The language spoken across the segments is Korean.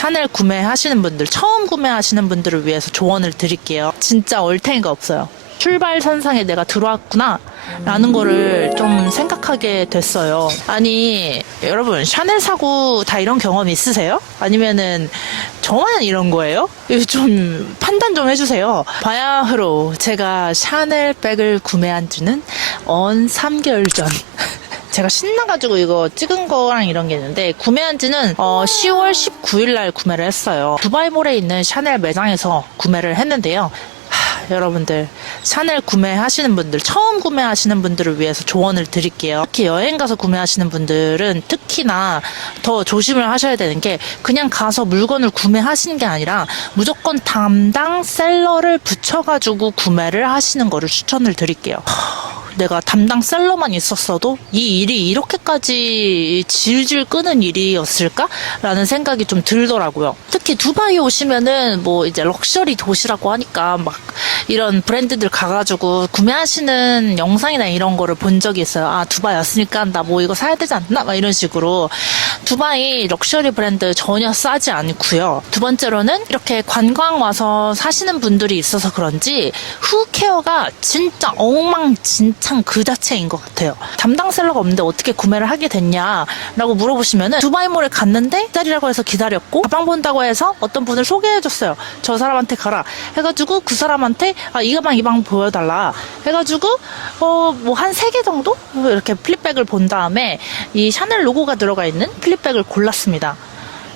샤넬 구매하시는 분들, 처음 구매하시는 분들을 위해서 조언을 드릴게요. 진짜 얼탱이가 없어요. 출발선상에 내가 들어왔구나 라는 거를 좀 생각하게 됐어요. 아니 여러분, 샤넬 사고 다 이런 경험 있으세요? 아니면은 저만 이런 거예요? 이거 좀 판단 좀 해주세요. 바야흐로 제가 샤넬 백을 구매한 지는 3개월 전 제가 신나가지고 이거 찍은 거랑 이런 게 있는데, 구매한 지는 10월 19일 날 구매를 했어요. 두바이몰에 있는 샤넬 매장에서 구매를 했는데요. 여러분들, 샤넬 구매하시는 분들, 처음 구매하시는 분들을 위해서 조언을 드릴게요. 특히 여행 가서 구매하시는 분들은 특히나 더 조심을 하셔야 되는 게, 그냥 가서 물건을 구매하시는 게 아니라 무조건 담당 셀러를 붙여가지고 구매를 하시는 거를 추천을 드릴게요. 내가 담당 셀러만 있었어도 이 일이 이렇게까지 질질 끄는 일이었을까? 라는 생각이 좀 들더라고요. 특히 두바이 오시면은 뭐 이제 럭셔리 도시라고 하니까 막 이런 브랜드들 가가지고 구매하시는 영상이나 이런 거를 본 적이 있어요. 아, 두바이 왔으니까 나 뭐 이거 사야 되지 않나? 막 이런 식으로. 두바이 럭셔리 브랜드 전혀 싸지 않고요. 두 번째로는 이렇게 관광 와서 사시는 분들이 있어서 그런지 후 케어가 진짜 엉망진창 그 자체인 것 같아요. 담당 셀러가 없는데 어떻게 구매를 하게 됐냐라고 물어보시면은, 두바이몰에 갔는데 기다리라고 해서 기다렸고, 가방 본다고 해서 어떤 분을 소개해줬어요. 저 사람한테 가라 해가지고 그 사람한테 이 가방 보여달라 해가지고 뭐 한 3개 정도 이렇게 플립백을 본 다음에 이 샤넬 로고가 들어가 있는 플립백을 골랐습니다.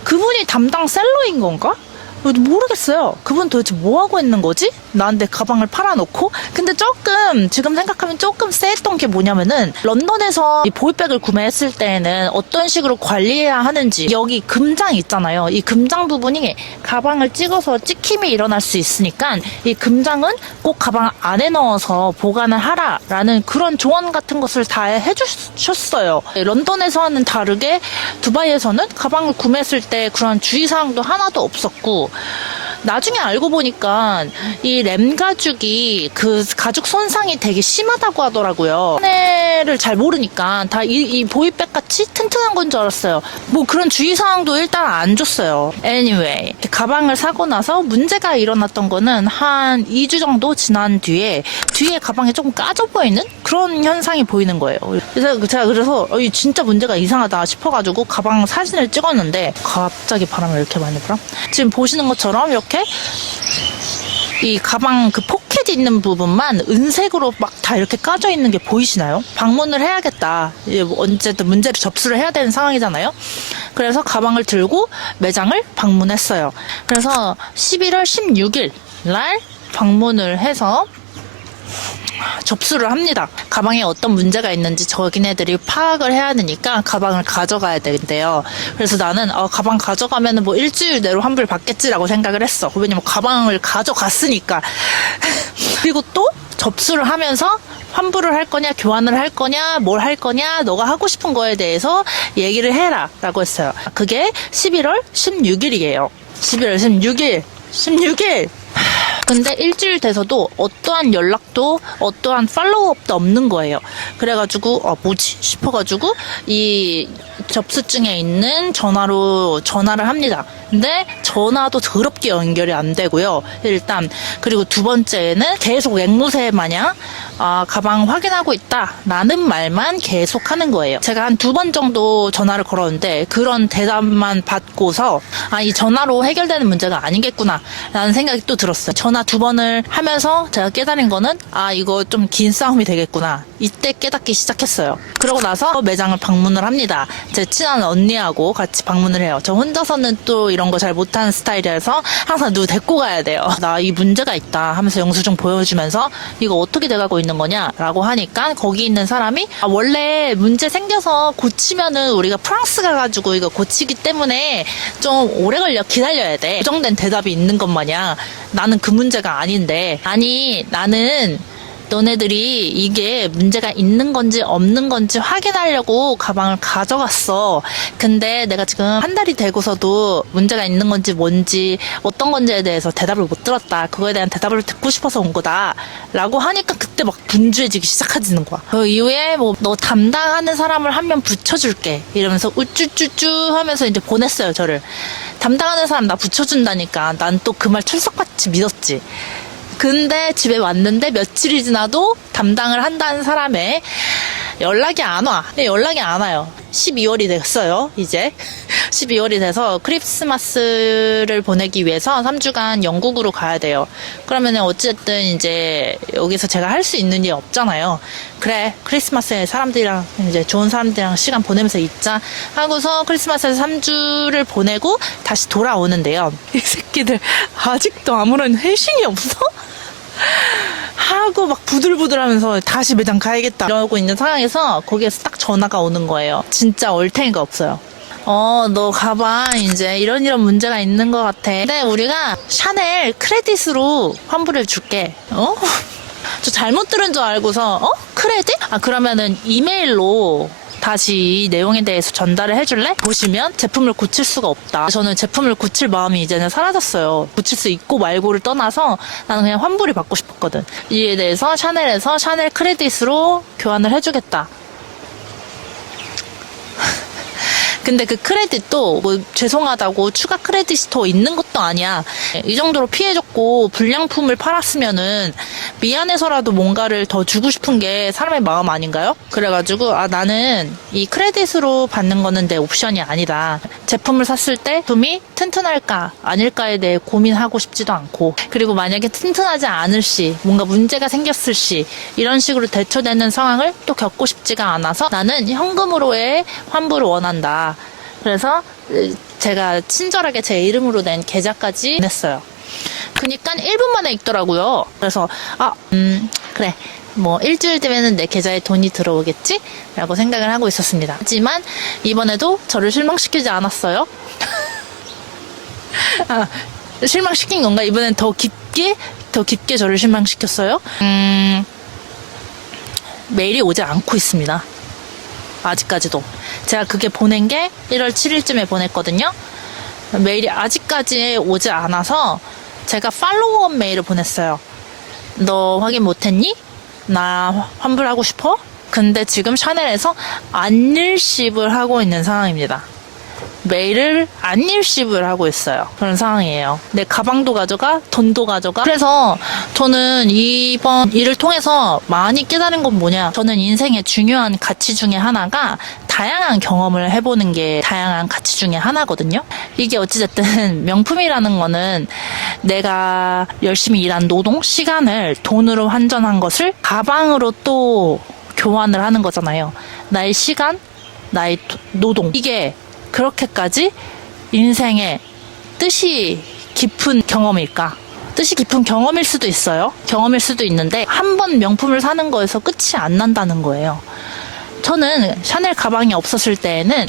그분이 담당 셀러인 건가? 모르겠어요. 그분 도대체 뭐 하고 있는 거지? 나한테 가방을 팔아놓고. 근데 조금 지금 생각하면 조금 쎄했던 게 뭐냐면은, 런던에서 이 보이백을 구매했을 때에는 어떤 식으로 관리해야 하는지, 여기 금장 있잖아요. 이 금장 부분이 가방을 찍어서 찍힘이 일어날 수 있으니까 이 금장은 꼭 가방 안에 넣어서 보관을 하라라는 그런 조언 같은 것을 다 해주셨어요. 런던에서는 다르게 두바이에서는 가방을 구매했을 때 그런 주의사항도 하나도 없었고, 나중에 알고 보니까 이 램 가죽이 그 가죽 손상이 되게 심하다고 하더라고요. 샤넬을 잘 모르니까 다 이 보이백 같이 튼튼한 건 줄 알았어요. 뭐 그런 주의사항도 일단 안 줬어요. Anyway, 가방을 사고 나서 문제가 일어났던 거는 한 2주 정도 지난 뒤에 가방이 조금 까져 보이는 그런 현상이 보이는 거예요. 그래서 제가 진짜 문제가 이상하다 싶어가지고 가방 사진을 찍었는데, 갑자기 바람을 이렇게 많이 불어? 지금 보시는 것처럼 이렇게 이 가방 그 포켓 있는 부분만 은색으로 막 다 이렇게 까져 있는 게 보이시나요? 방문을 해야겠다. 언제든 문제를 접수를 해야 되는 상황이잖아요. 그래서 가방을 들고 매장을 방문했어요. 그래서 11월 16일 날 방문을 해서 접수를 합니다. 가방에 어떤 문제가 있는지 저기네들이 파악을 해야 되니까 가방을 가져가야 되는데요. 그래서 나는 가방 가져가면 뭐 일주일 내로 환불 받겠지라고 생각을 했어. 왜냐면 가방을 가져갔으니까. 그리고 또 접수를 하면서 환불을 할 거냐, 교환을 할 거냐, 뭘 할 거냐, 너가 하고 싶은 거에 대해서 얘기를 해라 라고 했어요. 그게 11월 16일이에요. 11월 16일! 근데 일주일 돼서도 어떠한 연락도 어떠한 팔로우업도 없는 거예요. 그래가지고 뭐지 싶어가지고 이 접수증에 있는 전화로 전화를 합니다. 근데 전화도 더럽게 연결이 안 되고요. 일단. 그리고 두 번째는 계속 앵무새 마냥 가방 확인하고 있다 라는 말만 계속 하는 거예요. 제가 한 2번 정도 전화를 걸었는데 그런 대답만 받고서 이 전화로 해결되는 문제가 아니겠구나 라는 생각이 또 들었어요. 전화 2번을 하면서 제가 깨달은 거는 이거 좀 긴 싸움이 되겠구나. 이때 깨닫기 시작했어요. 그러고 나서 매장을 방문을 합니다. 제 친한 언니하고 같이 방문을 해요. 저 혼자서는 또 이런 거 잘 못하는 스타일이라서 항상 누구 데리고 가야 돼요. 나 이 문제가 있다 하면서 영수증 보여주면서 이거 어떻게 돼가고 있는 거냐 라고 하니까, 거기 있는 사람이 원래 문제 생겨서 고치면은 우리가 프랑스 가가지고 이거 고치기 때문에 좀 오래 기다려야 돼. 고정된 대답이 있는 것 마냥 나는 그 문제가 아닌데, 아니 나는 너네들이 이게 문제가 있는 건지 없는 건지 확인하려고 가방을 가져갔어. 근데 내가 지금 한 달이 되고서도 문제가 있는 건지 뭔지 어떤 건지에 대해서 대답을 못 들었다. 그거에 대한 대답을 듣고 싶어서 온 거다 라고 하니까 그때 막 분주해지기 시작하지는 거야. 그 이후에 뭐 너 담당하는 사람을 한 명 붙여줄게 이러면서 우쭈쭈쭈 하면서 이제 보냈어요. 저를 담당하는 사람 나 붙여준다니까. 난 또 그 말 철석같이 믿었지. 근데 집에 왔는데 며칠이 지나도 담당을 한다는 사람의 연락이 안 와. 연락이 안 와요. 12월이 됐어요, 이제. 12월이 돼서 크리스마스를 보내기 위해서 3주간 영국으로 가야 돼요. 그러면은 어쨌든 이제 여기서 제가 할 수 있는 일 없잖아요. 그래, 크리스마스에 사람들이랑 이제 좋은 사람들이랑 시간 보내면서 있자 하고서 크리스마스에서 3주를 보내고 다시 돌아오는데요. 이 새끼들 아직도 아무런 회신이 없어? 하고 막 부들부들하면서 다시 매장 가야겠다 이러고 있는 상황에서 거기에서 딱 전화가 오는 거예요. 진짜 얼탱이가 없어요. 너 가방 이제 이런 문제가 있는 것 같아. 근데 우리가 샤넬 크레딧으로 환불해 줄게. 저 잘못 들은 줄 알고서 크레딧? 그러면은 이메일로 다시 이 내용에 대해서 전달을 해줄래? 보시면 제품을 고칠 수가 없다. 저는 제품을 고칠 마음이 이제는 사라졌어요. 고칠 수 있고 말고를 떠나서 나는 그냥 환불이 받고 싶었거든. 이에 대해서 샤넬에서 샤넬 크레딧으로 교환을 해주겠다. 근데 그 크레딧도 뭐 죄송하다고 추가 크레딧이 더 있는 것도 아니야. 이 정도로 피해줬고 불량품을 팔았으면은 미안해서라도 뭔가를 더 주고 싶은 게 사람의 마음 아닌가요? 그래가지고 나는 이 크레딧으로 받는 거는 내 옵션이 아니다. 제품을 샀을 때 제품이 튼튼할까 아닐까에 대해 고민하고 싶지도 않고, 그리고 만약에 튼튼하지 않을 시 뭔가 문제가 생겼을 시 이런 식으로 대처되는 상황을 또 겪고 싶지가 않아서 나는 현금으로의 환불을 원한다. 그래서 제가 친절하게 제 이름으로 낸 계좌까지 냈어요. 그니까 1분 만에 읽더라고요. 그래서 그래, 뭐 일주일 되면은 내 계좌에 돈이 들어오겠지? 라고 생각을 하고 있었습니다. 하지만 이번에도 저를 실망시키지 않았어요. 실망시킨 건가? 이번엔 더 깊게 저를 실망시켰어요. 메일이 오지 않고 있습니다. 아직까지도. 제가 그게 보낸 게 1월 7일쯤에 보냈거든요. 메일이 아직까지 오지 않아서 제가 팔로우업 메일을 보냈어요. 너 확인 못했니? 나 환불하고 싶어? 근데 지금 샤넬에서 안일십을 하고 있는 상황입니다. 메일을 안일십을 하고 있어요. 그런 상황이에요. 내 가방도 가져가, 돈도 가져가. 그래서 저는 이번 일을 통해서 많이 깨달은 건 뭐냐. 저는 인생의 중요한 가치 중에 하나가 다양한 경험을 해보는 게 다양한 가치 중에 하나거든요. 이게 어찌됐든 명품이라는 거는 내가 열심히 일한 노동, 시간을 돈으로 환전한 것을 가방으로 또 교환을 하는 거잖아요. 나의 시간, 나의 노동. 이게 그렇게까지 인생의 뜻이 깊은 경험일까? 뜻이 깊은 경험일 수도 있어요. 경험일 수도 있는데 한 번 명품을 사는 거에서 끝이 안 난다는 거예요. 저는 샤넬 가방이 없었을 때에는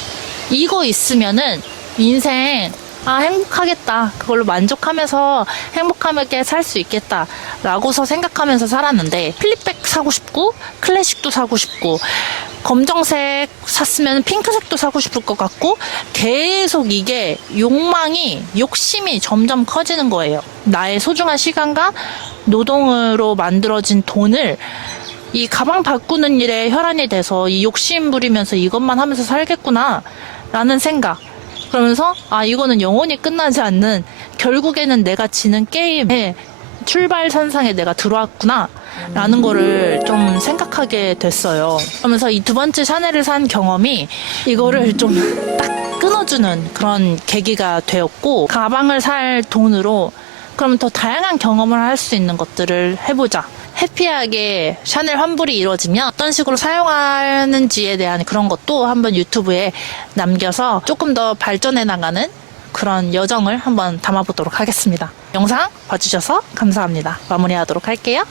이거 있으면은 인생 행복하겠다. 그걸로 만족하면서 행복하게 살 수 있겠다. 라고서 생각하면서 살았는데 필립백 사고 싶고 클래식도 사고 싶고 검정색 샀으면 핑크색도 사고 싶을 것 같고 계속 이게 욕심이 점점 커지는 거예요. 나의 소중한 시간과 노동으로 만들어진 돈을 이 가방 바꾸는 일에 혈안이 돼서 이 욕심 부리면서 이것만 하면서 살겠구나 라는 생각. 그러면서 이거는 영원히 끝나지 않는, 결국에는 내가 지는 게임의 출발선상에 내가 들어왔구나 라는 거를 좀 생각하게 됐어요. 그러면서 이 두 번째 샤넬을 산 경험이 이거를 좀 딱 끊어주는 그런 계기가 되었고, 가방을 살 돈으로 그러면 더 다양한 경험을 할 수 있는 것들을 해보자. 해피하게 샤넬 환불이 이루어지면 어떤 식으로 사용하는지에 대한 그런 것도 한번 유튜브에 남겨서 조금 더 발전해 나가는 그런 여정을 한번 담아보도록 하겠습니다. 영상 봐주셔서 감사합니다. 마무리하도록 할게요.